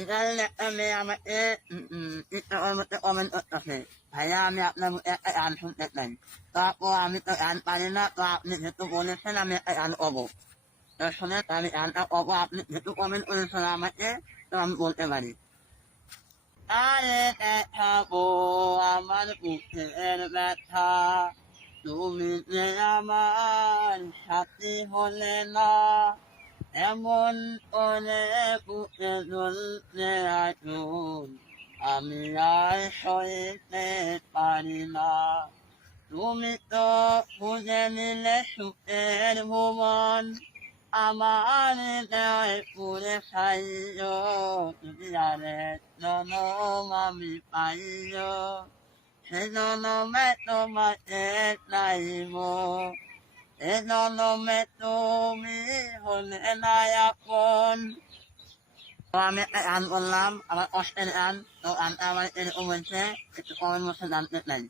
ইদানিং একটা মেয়ে আমাকে টিকটকের মধ্যে কমেন্ট করতেছে, ভাইয়া আমি আপনার মুখে একটা গান শুনতে চাই। তারপর আমি তো গান পারি না, তো আপনি যেহেতু বলেছেন আমি একটা গান করবো। তো শুনে আমি গানটা করবো, আপনি যেহেতু কমেন্ট করেছেন আমাকে, তো আমি বলতে পারি। আরে দেখাবো আমার বুকের ব্যথা, তুমি যে আমার সাথী হলে না, এমন করে বুকে জ্বলছে আগুন, আমি আর সইতে পারি না। তুমি তো খুঁজে নিলে সুখের ভুবন, আমার হৃদয় পুরে খাইও, তুমি জানে জনম আমি পাইও, সে জনমে তোমাকে চাইব, এ জনমে তুমি হলে না আপন। তো আমি একটা গান বললাম, আমার কষ্টের গান, তো গানটা আমার এরকম হয়েছে, একটু কমেন্ট বসে জানতে চাই।